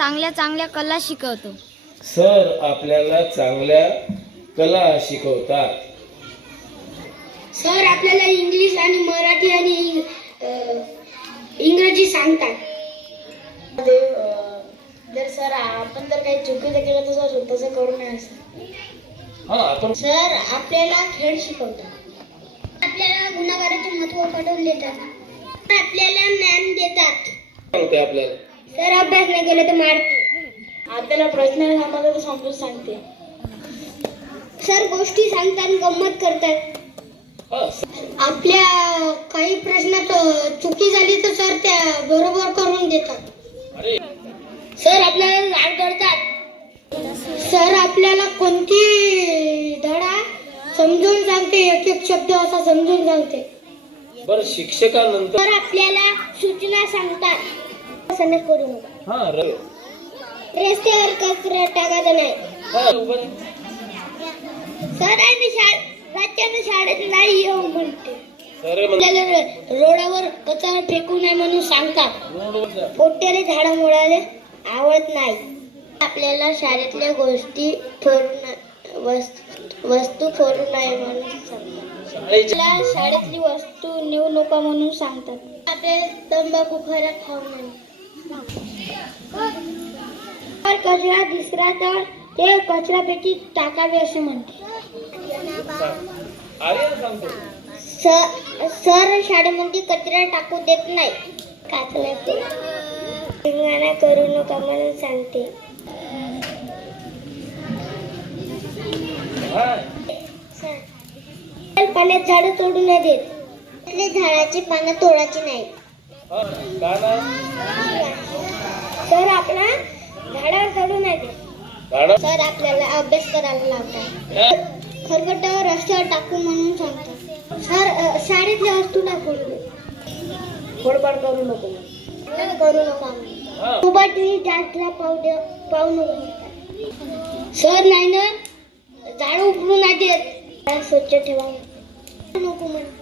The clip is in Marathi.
चांगल्या चांगल्या कला शिकवतो. सर आपल्याला चांगल्या कला शिकवतात. सर आपल्याला इंग्लिश आणि मराठी आणि इंग- अं, इंग्रजी सांगतात. जर सर आपण जर काही चुकीचं केलं तर सर तसं करू नये हा आपण सर आपल्याला खेळ शिकवतात. आपल्याला गुन्हेगाराचे महत्त्व पटवून देतात. आपल्याला ज्ञान देतात. सांगते आपल्याला. सर अभ्यास नाही केला तर मारते आपल्याला प्रश्न सांगतात तर समजून सांगते. सर गोष्टी सांगतात गंमत करतात. हा आपल्या काही प्रश्नात अ, चुकी झाली तर सर त्या बरोबर करून देतात. अरे. सर आपल्याला लाड करतात सर आपल्याला कोणती धडा समजून सांगते एक एक शब्द असा समजून सांगते. बर शिक्षकानंतर सर आपल्याला सूचना सांगतात. नाही करू नका. हा रस्त्यावर कचरा टाकायचा नाही. उभं. राहा. सर आणि शाळेत राज्यानं शाळेत नाही येऊ म्हणते. रोडावर कचरा फेकू नये म्हणून सांगतात. पोट्याने झाडं मुळाले आवडत नाही. आपल्याला शाळेतल्या गोष्टी फोडू वस्तू वस्तू फोडू नये म्हणून सांगतात शाळेतली वस्तू नेऊ नका म्हणून सांगतात. आपल्याला तंबाखू खरा खाऊ नये. कचरा दिसला तर ते कचरापेटी टाकावे असे म्हणते. आर्यन सांगतो. स- सर शाळेमध्ये कचरा टाकू देत नाही. काचला करू नका म्हणून सांगते. सर पाण्यात झाडं तोडू नाही देत. झाडाची पानं तोडायची नाही. सर आपला झाडावर चढू नाही देत झाडं सर आपल्याला अभ्यास करायला लावतात? खरकटावर रस्त्यावर टाकू म्हणून सांगतात. सर शाळेतल्या वस्तू नाही फोडू देत. फोडपाड करू नको. करू नका जास्त पाहू दे पाहू नको. सर नाही ना झाड उपडू नाही देत स्वच्छ ठेवा. नको म्हणून.